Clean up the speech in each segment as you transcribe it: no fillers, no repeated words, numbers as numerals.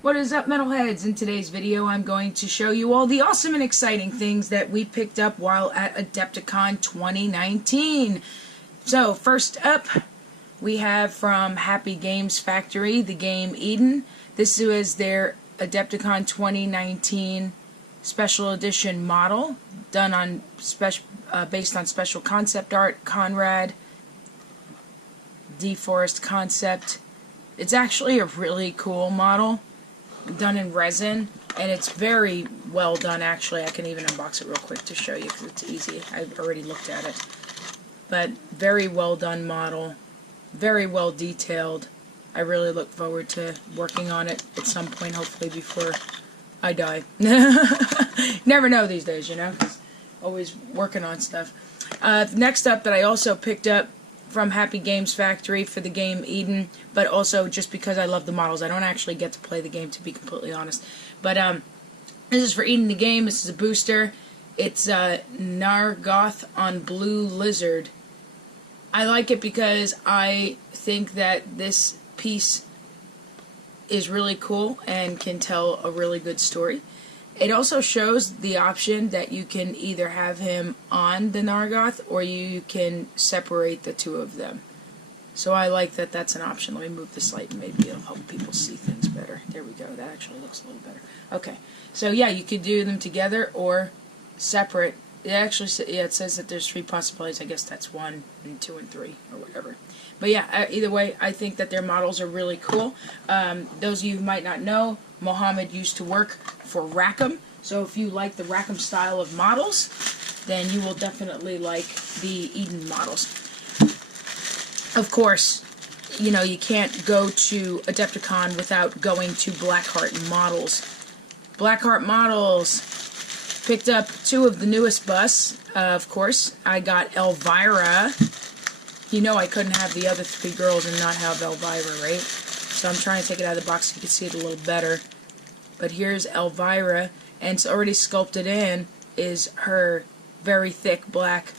What is up, Metalheads? In today's video, I'm going to show you all the awesome and exciting things that we picked up while at Adepticon 2019. So, first up, we have from Happy Games Factory, the game Eden. This was their Adepticon 2019 Special Edition model, done on based on special concept art, Conrad, DeForest concept. It's actually a really cool model, done in resin, and it's very well done. Actually, I can even unbox it real quick to show you because it's easy. I've already looked at it. But very well done model, very well detailed. I really look forward to working on it at some point, hopefully before I die. Never know these days, you know, 'cause always working on stuff. Next up that I also picked up from Happy Games Factory for the game Eden, but also just because I love the models. I don't actually get to play the game, to be completely honest. But this is for Eden the game. This is a booster. It's Nargoth on Blue Lizard. I like it because I think that this piece is really cool and can tell a really good story. It also shows the option that you can either have him on the Nargoth or you can separate the two of them. So I like that that's an option. Let me move this light and maybe it'll help people see things better. There we go. That actually looks a little better. Okay. So yeah, you could do them together or separate. It actually it says that there's 3 possibilities. I guess that's 1 and 2 and 3 or whatever. But yeah, either way, I think that their models are really cool. Those of you who might not know, Mohammed used to work for Rackham. So if you like the Rackham style of models, then you will definitely like the Eden models. Of course, you know, you can't go to Adepticon without going to Blackheart Models. Blackheart Models picked up 2 of the newest busts. Of course, I got Elvira. You know I couldn't have the other 3 girls and not have Elvira, right? So I'm trying to take it out of the box so you can see it a little better. But here's Elvira, and it's already sculpted in is her very thick black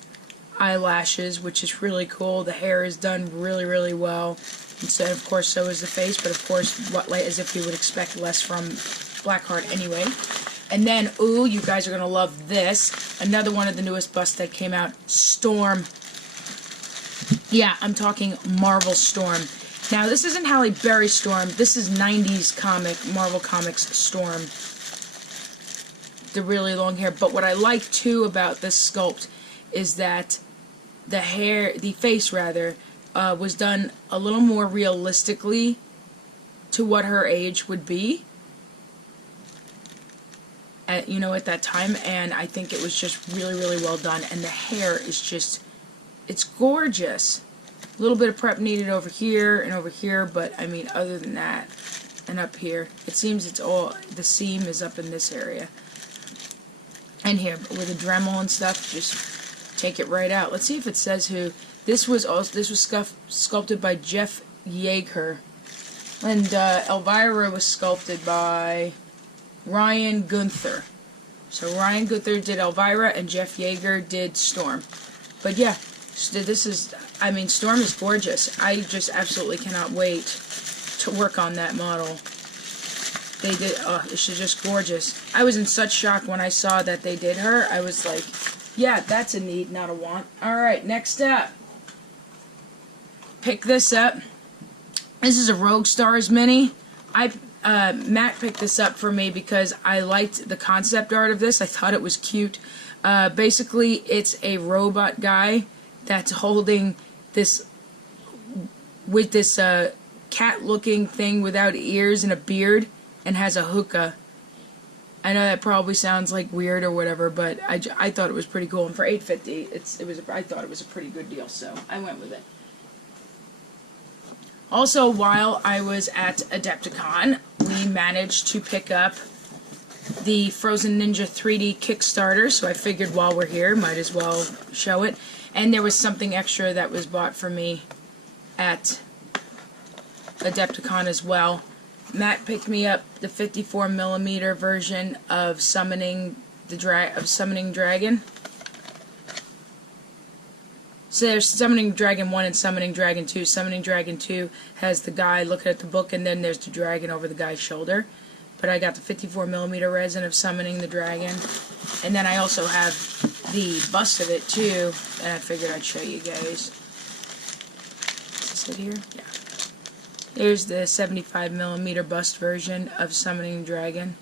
eyelashes, which is really cool. The hair is done really, really well. And so, of course, so is the face, but of course, as if you would expect less from Blackheart anyway. And then, ooh, you guys are going to love this. Another one of the newest busts that came out, Storm. Yeah, I'm talking Marvel Storm. Now, this isn't Halle Berry Storm. This is 90s comic, Marvel Comics Storm. The really long hair. But what I like, too, about this sculpt is that the face, was done a little more realistically to what her age would be. At that time. And I think it was just really, really well done. And the hair is just, it's gorgeous. A little bit of prep needed over here, but I mean, other than that, and up here, it seems it's all, the seam is up in this area. And here, with a Dremel and stuff, just take it right out. Let's see if it says who. This was sculpted by Jeff Yeager. And Elvira was sculpted by Ryan Gunther. So Ryan Gunther did Elvira, and Jeff Yeager did Storm. But yeah, this is, I mean, Storm is gorgeous. I just absolutely cannot wait to work on that model. They did, it's just gorgeous. I was in such shock when I saw that they did her. I was like, yeah, that's a need, not a want. Alright, next up. Pick this up. This is a Rogue Stars mini. Matt picked this up for me because I liked the concept art of this. I thought it was cute. Basically, it's a robot guy that's holding this, with this cat-looking thing without ears and a beard, and has a hookah. I know that probably sounds like weird or whatever, but I thought it was pretty cool. And for $8.50, I thought it was a pretty good deal, so I went with it. Also, while I was at Adepticon, we managed to pick up the Frozen Ninja 3D Kickstarter, so I figured while we're here, might as well show it. And there was something extra that was bought for me at Adepticon as well. Matt picked me up the 54mm version of Summoning Dragon. So there's Summoning Dragon 1 and Summoning Dragon 2. Summoning Dragon 2 has the guy looking at the book, and then there's the dragon over the guy's shoulder. but I got the 54mm resin of Summoning the Dragon. And then I also have the bust of it too, and I figured I'd show you guys. Is this it here? Yeah. Here's the 75mm bust version of Summoning the Dragon.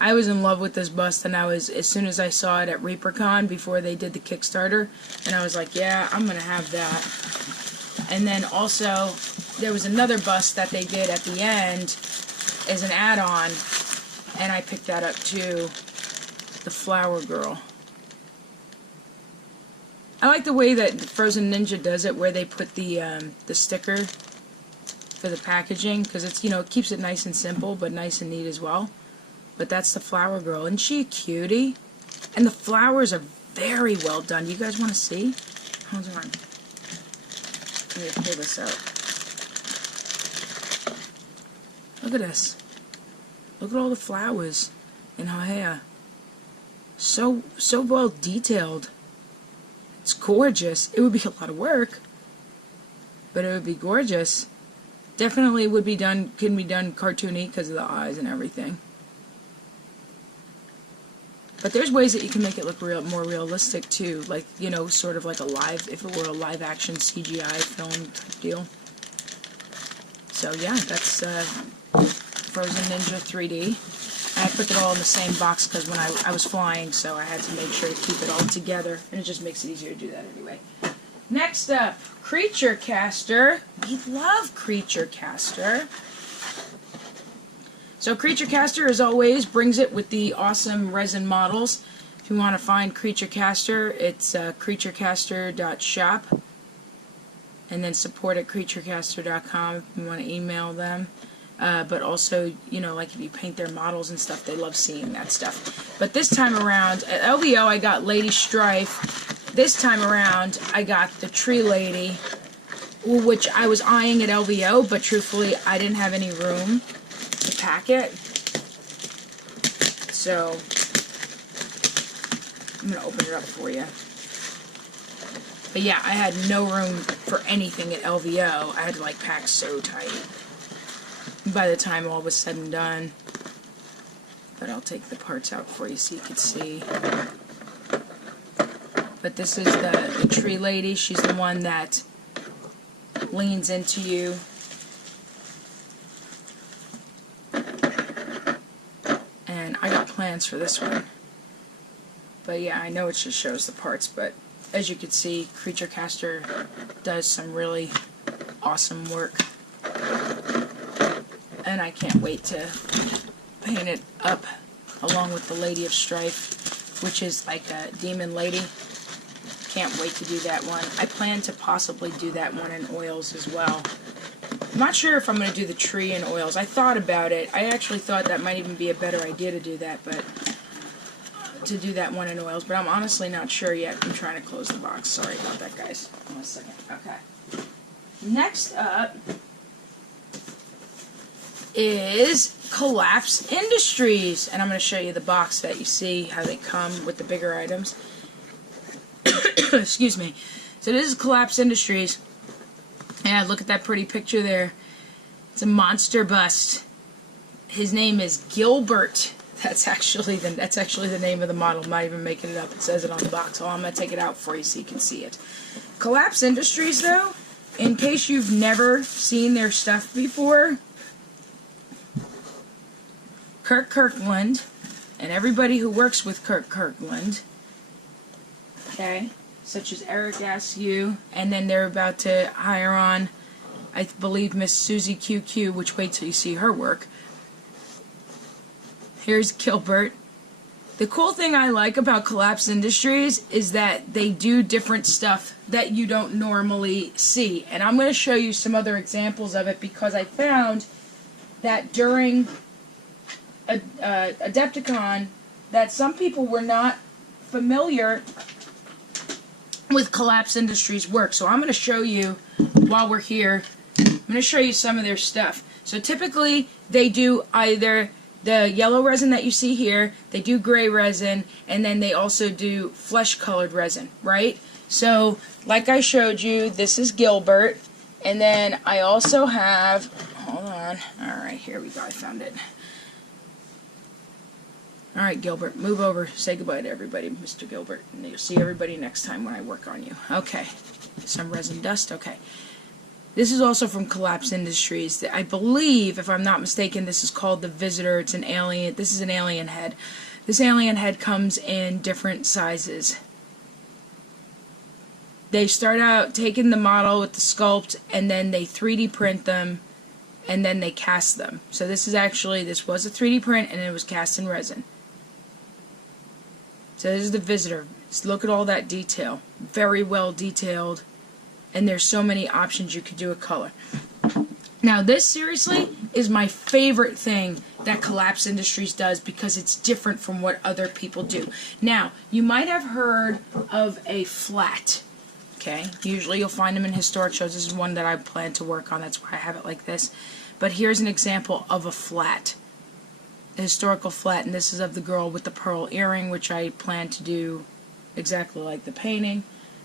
I was in love with this bust, and as soon as I saw it at ReaperCon before they did the Kickstarter, and I was like, yeah, I'm gonna have that. And then also, there was another bust that they did at the end as an add-on, and I picked that up too, the Flower Girl. I like the way that Frozen Ninja does it, where they put the sticker for the packaging, because it's, you know, it keeps it nice and simple, but nice and neat as well. But that's the Flower Girl. Isn't she a cutie? And the flowers are very well done. You guys want to see? Hold on. Let me pull this out. Look at this. Look at all the flowers in her hair. So well detailed. It's gorgeous. It would be a lot of work, but it would be gorgeous. Definitely would be done, can be done cartoony because of the eyes and everything. But there's ways that you can make it look more realistic too, like, you know, sort of like a live, if it were a live action CGI film type deal. So yeah, that's Frozen Ninja 3D. I put it all in the same box because when I was flying, so I had to make sure to keep it all together, and it just makes it easier to do that anyway. Next up, Creature Caster. We love Creature Caster. So Creature Caster, as always, brings it with the awesome resin models. If you want to find Creature Caster, it's creaturecaster.shop, and then support at creaturecaster.com if you want to email them. But also, you know, like if you paint their models and stuff, they love seeing that stuff. But this time around, at LVO, I got Lady Strife. This time around, I got the Tree Lady, which I was eyeing at LVO, but truthfully, I didn't have any room to pack it. So I'm going to open it up for you. But yeah, I had no room for anything at LVO. I had to like pack so tight by the time all was said and done. But I'll take the parts out for you so you can see. But this is the Tree Lady. She's the one that leans into you. And I got plans for this one. But yeah, I know it just shows the parts, but as you can see, Creature Caster does some really awesome work. And I can't wait to paint it up along with the Lady of Strife, which is like a demon lady. Can't wait to do that one. I plan to possibly do that one in oils as well. I'm not sure if I'm going to do the tree in oils. I thought about it. I actually thought that might even be a better idea to do that, but to do that one in oils, but I'm honestly not sure yet. I'm trying to close the box. Sorry about that, guys. 1 second. Okay. Next up is Collapse Industries, and I'm going to show you the box that you see how they come with the bigger items. Excuse me. So this is Collapse Industries. Yeah, look at that pretty picture there. It's a monster bust. His name is Gilbert. That's actually the name of the model. I'm not even making it up. It says it on the box. So I'm going to take it out for you so you can see it. Collapse Industries, though, in case you've never seen their stuff before, Kirk Kirkland and everybody who works with Kirk Kirkland, okay, such as Eric Askew, and then they're about to hire on, I believe, Miss Susie QQ, which wait till you see her work. Here's Gilbert. The cool thing I like about Collapse Industries is that they do different stuff that you don't normally see. And I'm going to show you some other examples of it because I found that during Adepticon that some people were not familiar with Collapse Industries' work. So I'm going to show you, while we're here, I'm going to show you some of their stuff. So typically they do either the yellow resin that you see here, they do gray resin, and then they also do flesh-colored resin, right? So, like I showed you, this is Gilbert, and then I also have, hold on. Alright, here we go. I found it. Alright, Gilbert, move over. Say goodbye to everybody, Mr. Gilbert. And you'll see everybody next time when I work on you. Okay. Some resin dust. Okay. This is also from Collapse Industries. I believe, if I'm not mistaken, this is called the Visitor. It's an alien. This is an alien head. This alien head comes in different sizes. They start out taking the model with the sculpt, and then they 3D print them, and then they cast them. So this is actually, this was a 3D print, and it was cast in resin. So this is the Visitor. Just look at all that detail. Very well detailed. And there's so many options you could do a color. Now this, seriously, is my favorite thing that Collapse Industries does because it's different from what other people do. Now, you might have heard of a flat. Okay? Usually you'll find them in historic shows. This is one that I plan to work on. That's why I have it like this. But here's an example of a flat. A historical flat, and this is of the girl with the pearl earring, which I plan to do exactly like the painting.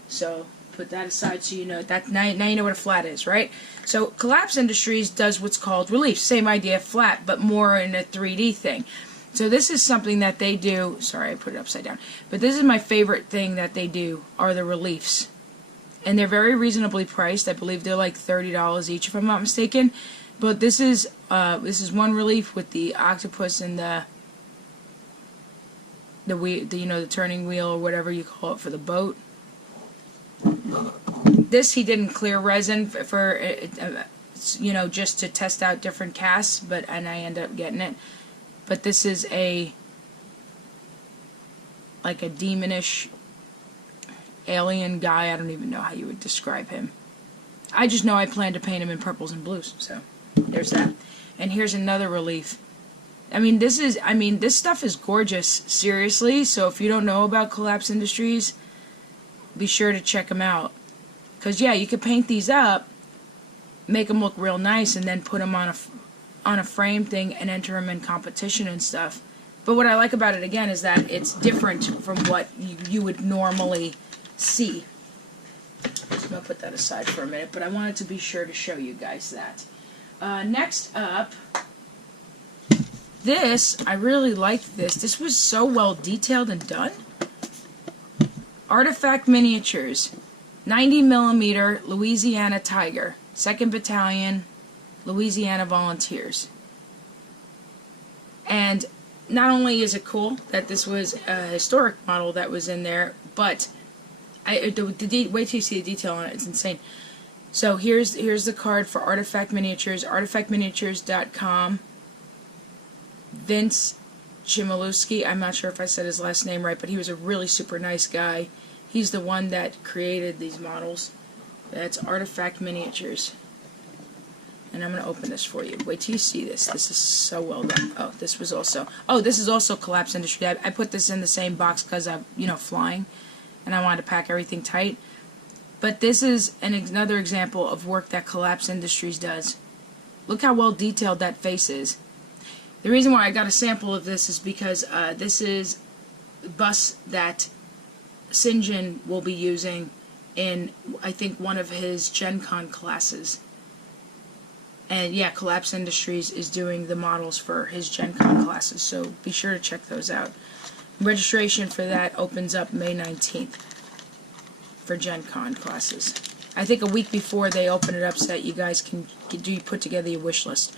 So put that aside so you know that now you know what a flat is, right? So Collapse Industries does what's called relief. Same idea, flat, but more in a 3D thing. So this is something that they do. Sorry, I put it upside down. But this is my favorite thing that they do are the reliefs. And they're very reasonably priced. I believe they're like $30 each if I'm not mistaken. But this is one relief with the octopus and the wheel, the turning wheel or whatever you call it for the boat. This he didn't clear resin for just to test out different casts, and I ended up getting it. But this is like a demonish alien guy. I don't even know how you would describe him. I just know I plan to paint him in purples and blues. So there's that. And here's another relief. This stuff is gorgeous, seriously. So if you don't know about Collapse Industries, be sure to check them out. Because yeah, you could paint these up, make them look real nice, and then put them on a frame thing and enter them in competition and stuff. But what I like about it again is that it's different from what you would normally see. So I'm gonna put that aside for a minute, but I wanted to be sure to show you guys that. Next up, this, I really liked this. This was so well detailed and done. Artifact Miniatures, 90mm Louisiana Tiger, 2nd Battalion, Louisiana Volunteers. And not only is it cool that this was a historic model that was in there, but wait till you see the detail on it, it's insane. So here's the card for Artifact Miniatures, artifactminiatures.com. Vince Chmielewski, I'm not sure if I said his last name right, but he was a really super nice guy. He's the one that created these models. That's Artifact Miniatures. And I'm going to open this for you. Wait till you see this. This is so well done. Oh, this is also Collapse Industry. I put this in the same box because I'm, flying. And I wanted to pack everything tight. But this is another example of work that Collapse Industries does. Look how well detailed that face is. The reason why I got a sample of this is because this is the bus that St. John will be using in, I think, one of his Gen Con classes. And yeah, Collapse Industries is doing the models for his Gen Con classes, so be sure to check those out. Registration for that opens up May 19th for Gen Con classes. I think a week before they open it up so that you guys can put together your wish list.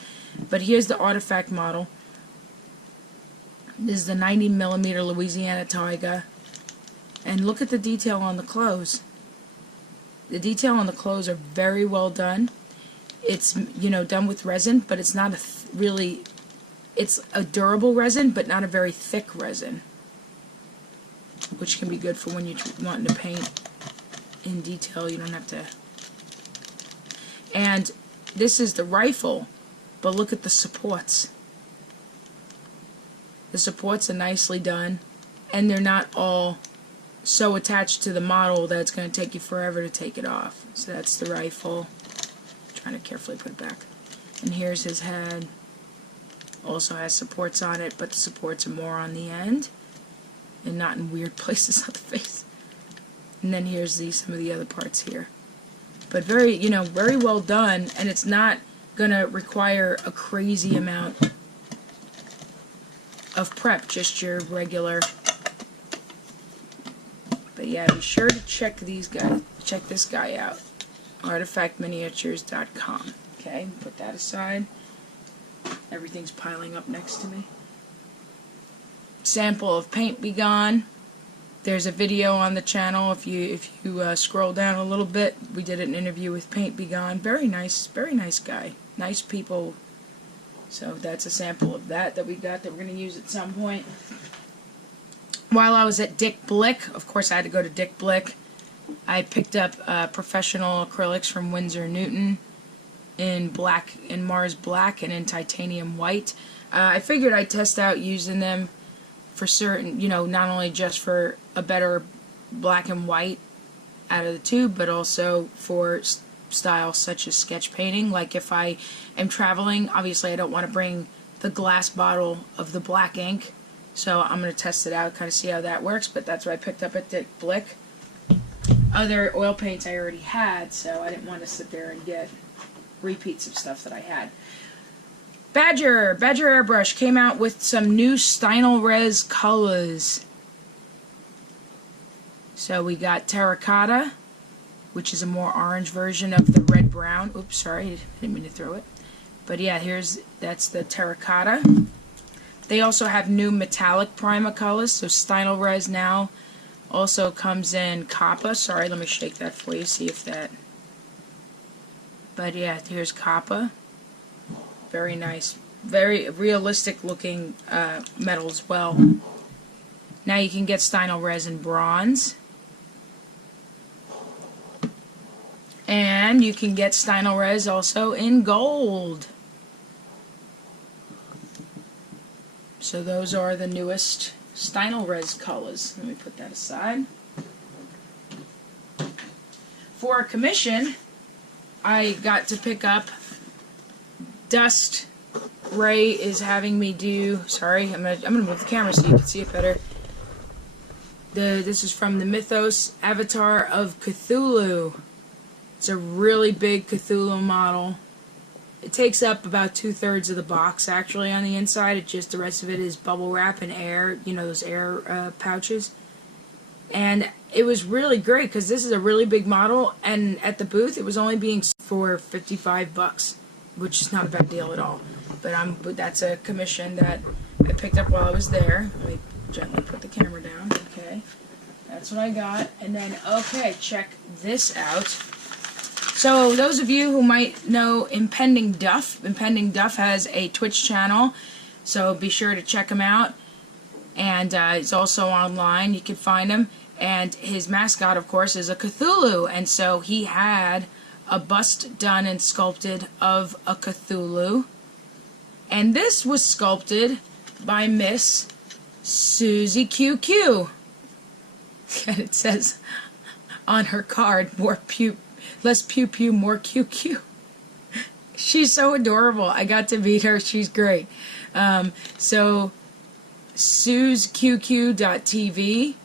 But here's the Artifact model. This is the 90mm Louisiana Tiger. And look at the detail on the clothes. The detail on the clothes are very well done. It's, done with resin, but it's not it's a durable resin, but not a very thick resin. Which can be good for when you're wanting to paint in detail. You don't have to. And this is the rifle, but look at the supports. The supports are nicely done, and they're not all so attached to the model that it's going to take you forever to take it off. So that's the rifle. Trying to carefully put it back. And here's his head. Also has supports on it, but the supports are more on the end and not in weird places on the face. And then here's some of the other parts here. But very, very well done, and it's not gonna require a crazy amount of prep, just your regular. But yeah, be sure to check this guy out, artifactminiatures.com. Okay, put that aside. Everything's piling up next to me. Sample of Paint Be Gone. There's a video on the channel. If you scroll down a little bit, we did an interview with Paint Be Gone. Very nice guy. Nice people. So that's a sample of that we got that we're going to use at some point. While I was at Dick Blick, of course I had to go to Dick Blick, I picked up professional acrylics from Winsor Newton in Mars Black and in titanium white. I figured I'd test out using them for certain, not only just for a better black and white out of the tube, but also for styles such as sketch painting. Like if I am traveling, obviously I don't want to bring the glass bottle of the black ink, so I'm going to test it out, kind of see how that works. But that's what I picked up at Dick Blick. Other oil paints I already had, so I didn't want to sit there and get repeats of stuff that I had. Badger Airbrush came out with some new Steindl Res colors. So we got Terracotta, which is a more orange version of the red brown. Oops, sorry, I didn't mean to throw it. But yeah, that's the Terracotta. They also have new metallic primer colors. So Steindl Res now also comes in Copper. Sorry, let me shake that for you, see if that. But yeah, here's Copper. Very nice, very realistic looking metal as well. Now you can get Steindl Res in bronze. And you can get Steindl Res also in gold. So those are the newest Steindl Res colors. Let me put that aside. For a commission, I got to pick up Dust. Ray is having me do. Sorry, I'm gonna move the camera so you can see it better. This is from the Mythos Avatar of Cthulhu. It's a really big Cthulhu model. It takes up about 2/3 of the box actually on the inside. The rest of it is bubble wrap and air. Those air pouches. And it was really great because this is a really big model, and at the booth it was only being for $55, which is not a bad deal at all. But that's a commission that I picked up while I was there. Let me gently put the camera down. Okay, that's what I got. And then, okay, check this out. So those of you who might know Impending Duff has a Twitch channel, so be sure to check him out. And he's also online. You can find him. And his mascot, of course, is a Cthulhu. And so he had a bust done and sculpted of a Cthulhu. And this was sculpted by Miss Susie QQ. And it says on her card, less pew pew, more QQ. She's so adorable. I got to meet her. She's great. So SuzQQ.tv.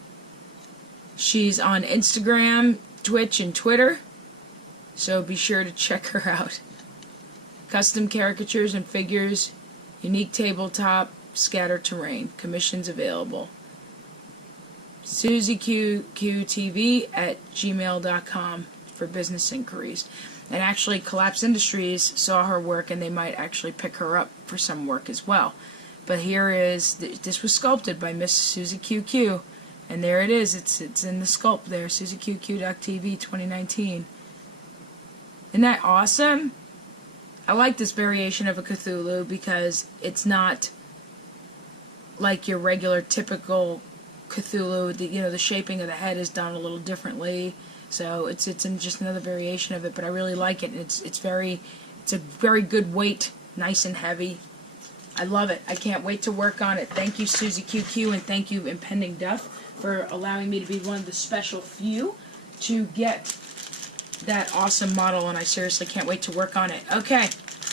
She's on Instagram, Twitch, and Twitter. So be sure to check her out. Custom caricatures and figures, unique tabletop, scatter terrain. Commissions available. SuzieQQTV@gmail.com for business inquiries. And actually, Collapse Industries saw her work, and they might actually pick her up for some work as well. But here is, this was sculpted by Miss Susie QQ, and there it is. It's in the sculpt there, SuzieQQ.tv 2019. Isn't that awesome? I like this variation of a Cthulhu because it's not like your regular typical Cthulhu. The shaping of the head is done a little differently. So it's in just another variation of it, but I really like it. It's a very good weight, nice and heavy. I love it. I can't wait to work on it. Thank you, Susie QQ, and thank you, Impending Duff, for allowing me to be one of the special few to get that awesome model, and I seriously can't wait to work on it. Okay,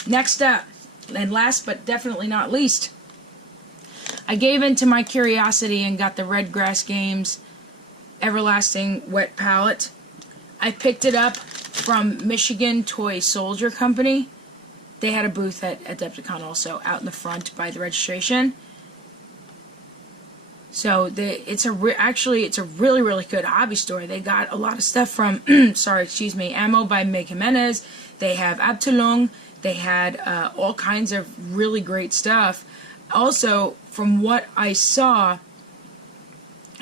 next up, and last but definitely not least, I gave in to my curiosity and got the Red Grass Games Everlasting Wet Palette. I picked it up from Michigan Toy Soldier Company. they had a booth at Adepticon also, out in the front by the registration. So actually it's a really, really good hobby store. They got a lot of stuff from, Ammo by MicroMANIA. They have Abteilung. They had all kinds of really great stuff. Also, from what I saw,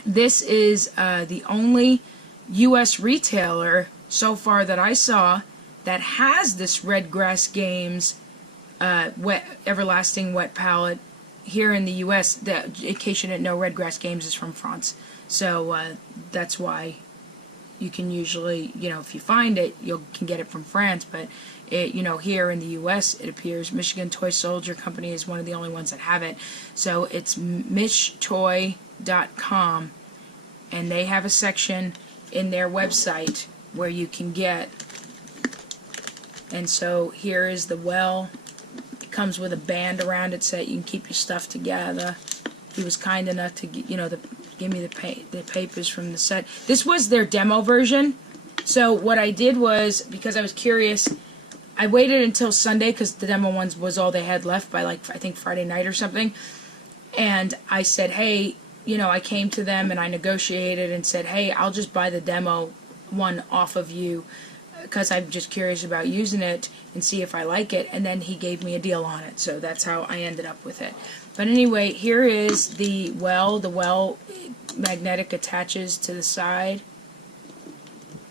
this is the only U.S. retailer so far that I saw that has this Red Grass Games Everlasting Wet Palette here in the U.S. In case you didn't know, Red Grass Games is from France. So that's why you can usually, if you find it, you can get it from France. But, here in the U.S., it appears Michigan Toy Soldier Company is one of the only ones that have it. So it's mishtoy.com, and they have a section in their website where you can get. And so here is the well. Comes with a band around it so that you can keep your stuff together. He was kind enough to give me the papers from the set. This was their demo version. So what I did was, because I was curious, I waited until Sunday because the demo ones was all they had left by I think Friday night or something. And I said, hey, I came to them and I negotiated and said, hey, I'll just buy the demo one off of you, because I'm just curious about using it and see if I like it, and then he gave me a deal on it, so that's how I ended up with it. But anyway, here is the well. The well magnetic attaches to the side.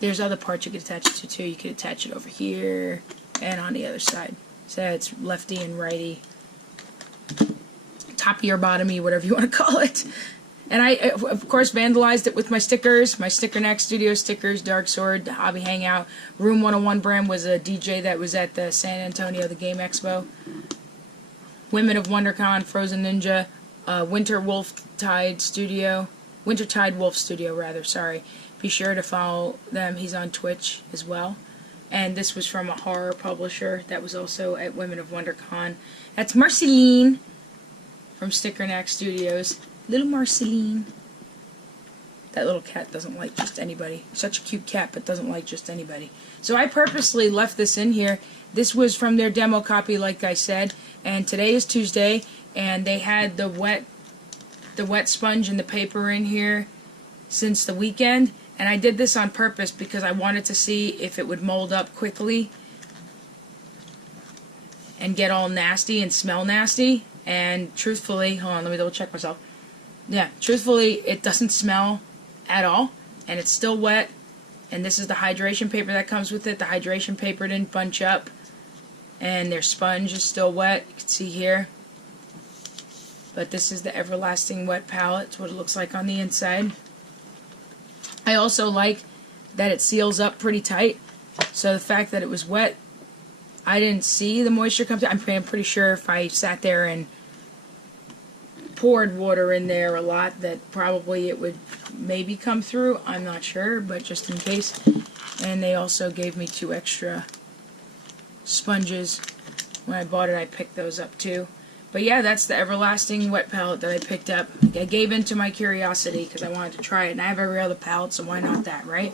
There's other parts you could attach it to too. You could attach it over here and on the other side. So it's lefty and righty, toppy or bottomy, whatever you want to call it. And I, of course, vandalized it with my stickers, my Sticker Next Studio stickers, Dark Sword, Hobby Hangout. Room 101 brand was a DJ that was at the San Antonio, the Game Expo. Women of WonderCon, Frozen Ninja, Wintertide Wolf Studio, rather, sorry. Be sure to follow them. He's on Twitch as well. And this was from a horror publisher that was also at Women of WonderCon. That's Marceline from Sticker Next Studios. Little Marceline. That little cat doesn't like just anybody. Such a cute cat, but doesn't like just anybody. So I purposely left this in here. This was from their demo copy, like I said. And today is Tuesday, and they had the wet sponge and the paper in here since the weekend. And I did this on purpose because I wanted to see if it would mold up quickly and get all nasty and smell nasty. And truthfully, hold on, let me double check myself. Yeah, truthfully, it doesn't smell at all, and it's still wet. And this is the hydration paper that comes with it. The hydration paper didn't bunch up, and their sponge is still wet. You can see here. But this is the Everlasting Wet Palette. It's what it looks like on the inside. I also like that it seals up pretty tight. So the fact that it was wet, I didn't see the moisture come through. I'm pretty sure if I sat there and poured water in there a lot, that probably it would maybe come through. I'm not sure, but just in case. And they also gave me 2 extra sponges. When I bought it, I picked those up too. But yeah, that's the Everlasting Wet Palette that I picked up. I gave in to my curiosity because I wanted to try it, and I have every other palette, so why not that, right?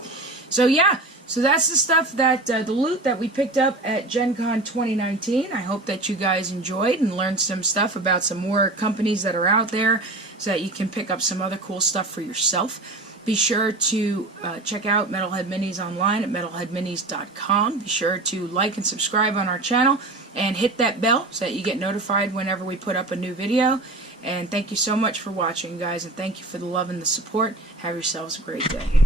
So yeah, so that's the stuff that, the loot that we picked up at Gen Con 2019. I hope that you guys enjoyed and learned some stuff about some more companies that are out there so that you can pick up some other cool stuff for yourself. Be sure to check out Metalhead Minis online at metalheadminis.com. Be sure to like and subscribe on our channel and hit that bell so that you get notified whenever we put up a new video. And thank you so much for watching, guys, and thank you for the love and the support. Have yourselves a great day.